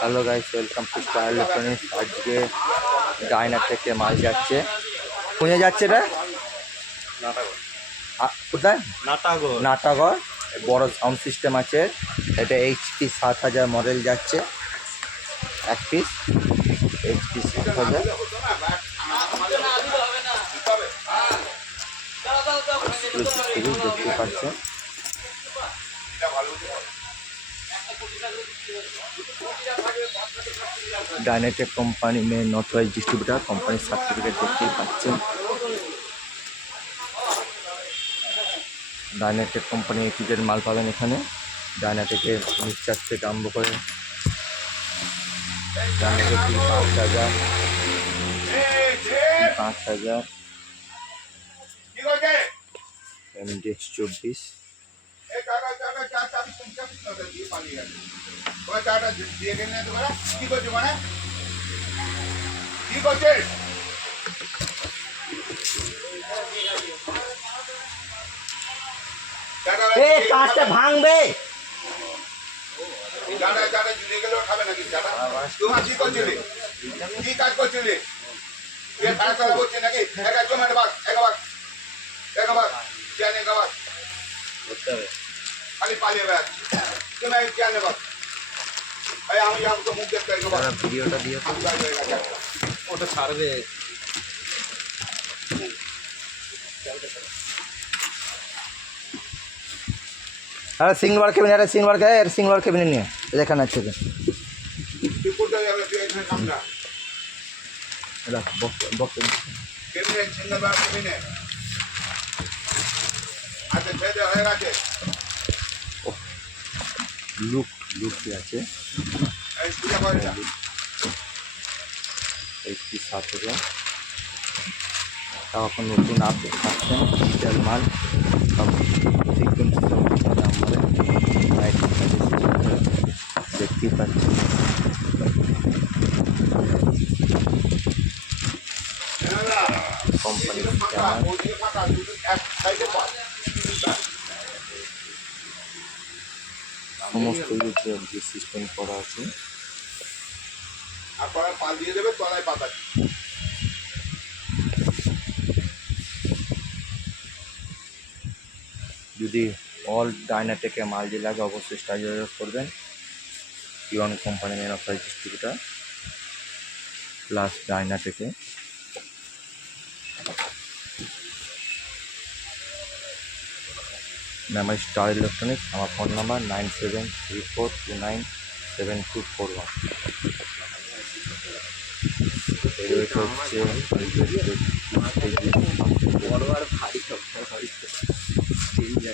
Hello guys, welcome to star electronics. আজকে Diana থেকে মাল যাচ্ছে। কোথায় যাচ্ছে এটা? কোথায়? নাটাগড়। বড় সাউন্ড সিস্টেম আছে। এটা HP 7000 মডেল যাচ্ছে। এক পিস HP 7000 দেখতে পাচ্ছেন। ডায়নাটেক কোম্পানি में नॉथराइज डिस्ट्रीब्यूटर কোম্পানি সার্টিফিকেট দেখতেই পাচ্ছেন। ডায়নাটেক কোম্পানি এপিজেড মাল পাবেন এখানে। ডায়নাটেকের মিক্সচার থেকে আরম্ভ করে ডায়নাটেক 5000 MDX 24 কাজটা ভাঙবে। কি কাজ করছিলি? খালি পালিয়ে ভিডিওটা দিয়ে ওটা ছাড়বে। আরে সিঙ্গল কেবিন, এটা সিঙ্গল কে এর সিঙ্গল কেবিন নিয়ে এখানে আছে। তুই কোথায় যাবে? তুই এখানে সামনা এটা বক্স কেবিনে সিঙ্গল বার কেবিনে আচ্ছা ছেড়ে হয়ে গেছে। লুক কি আছে? এই পূজা করে যা। HP 7000 তাও এখন নতুন আপডেট পাচ্ছেন। ডিজিটাল মাল সব সিকুয়েন্স নাম্বারে দেখতেই পাচ্ছেন। কোম্পানির সমস্ত যে সিস্টেম করা আছে। আপনারা পাল দিয়ে দেবে তলায় পাতা। যদি অল ডায়নাটেকে মাল যে লাগে অবশ্যই স্টার যোগাযোগ করবেন। ইওন company main authorize distributor plus ডায়নাটেকে। আমার স্টার ইলেকট্রনিক্স। আমার ফোন নাম্বার 9734297241। এটা হচ্ছে